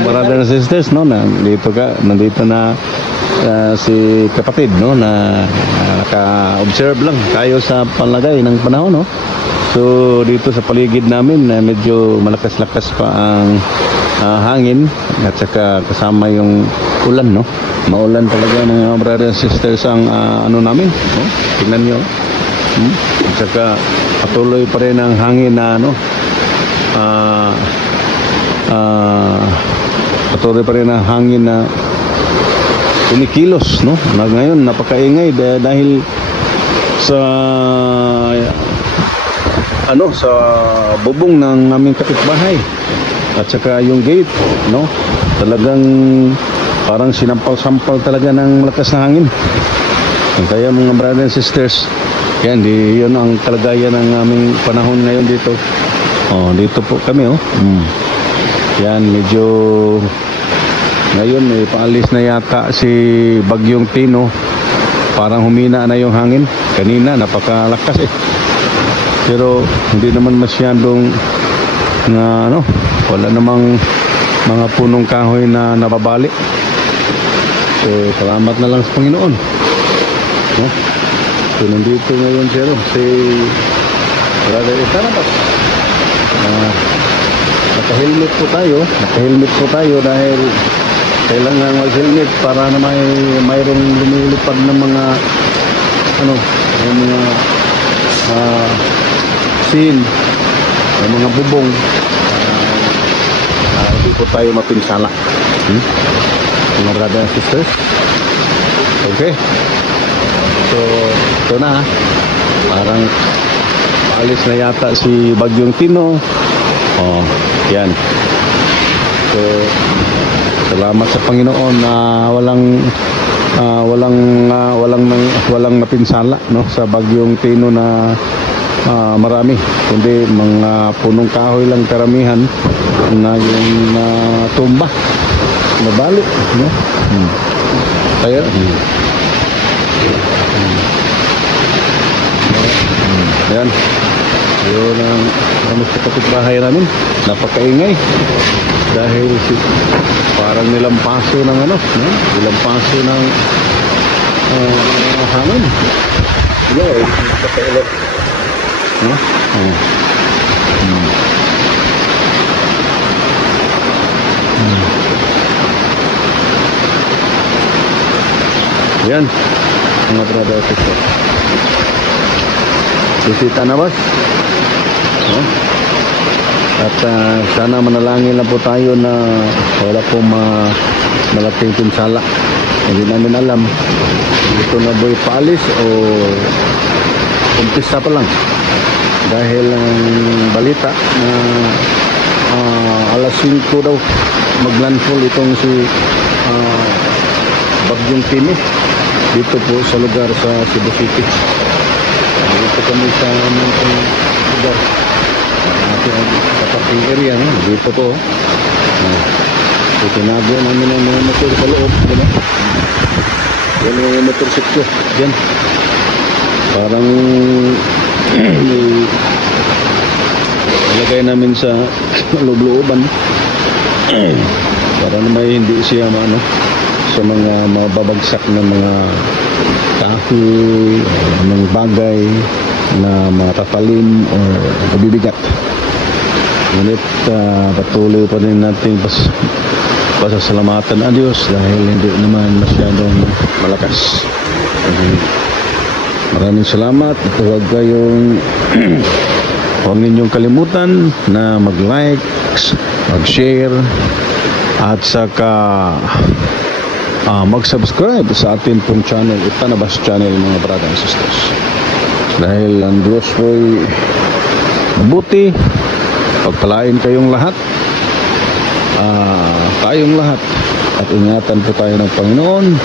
Brother and sisters, no, nandito na si kapatid, no, na naka-observe lang tayo sa palagay ng panahon, no. So dito sa paligid namin medyo malakas-lakas pa ang hangin at saka kasama yung ulan, no. Maulan talaga mga brother and sisters ang ano namin, no. Tingnan niyo. At saka patuloy pa rin ang hangin na ano, patuloy pa rin ang hangin na kumikilos, no. Ngayon napakaingay dahil sa sa bubong ng aming kapitbahay at saka yung gate, no, talagang parang sinampal-sampal talaga ng malakas na hangin. Kaya mga brothers and sisters, yan, yun ang kalagayan ng aming panahon ngayon dito. Dito po kami, yan, medyo ngayon paalis na yata si Bagyong Tino. Parang humina na yung hangin. Kanina napakalakas pero hindi naman masyadong wala namang mga punong kahoy na nababali. So salamat na lang sa Panginoon, no? So nandito ngayon si Brother Itanabas. Naka-helmet po tayo dahil kailangan mag-helmet para na mayroong lumilipad ng mga yung mga scene, yung mga bubong, hindi po tayo mapinsala, mga brother and sisters. Okay, so ito na, parang paalis na yata si Bagyong Tino. Yan. So salamat sa Panginoon na walang napinsala, no, sa Bagyong Tino na marami, kundi mga punong kahoy lang karamihan na yung tumba, nabali, no. Kaya yan, yun ang sa kapitbahay namin, napakaingay dahil parang nilampaso ng nilampaso ng hangin. Napakailot, no? Yan, mga brother at sister, bisita na ba? At sana manalangin lang po tayo na wala po malaking pinsala. Hindi namin alam ito na boy paalis o umpisa pa lang, dahil ang balita na alas 5 daw maglandfall itong si Bagyong Tino dito po sa lugar sa Cebu City. Dito kami sa lugar ating area, no? Dito po tinago namin ang mga motor sa loob, diba? Yan yung motorsiklo dyan, parang ilagay namin sa loob-looban para na may hindi siya sa mga mababagsak na mga kahoy, mga bagay na matatalim o mabibigat. Ngunit patuloy pa rin natin pasasalamatan ang Diyos dahil hindi naman masyadong malakas. Maraming salamat. Huwag ninyong kalimutan na mag-like, mag-share at saka mag-subscribe sa atin pong channel, Itanabas Channel, mga brother and sisters. Dahil ang Diyos po'y mabuti. Pagpalain kayong lahat, tayong lahat, at ingatan po tayo ng Panginoon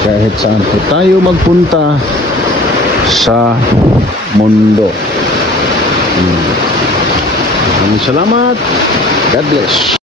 kahit saan po tayo magpunta sa mundo. Maraming salamat. God bless.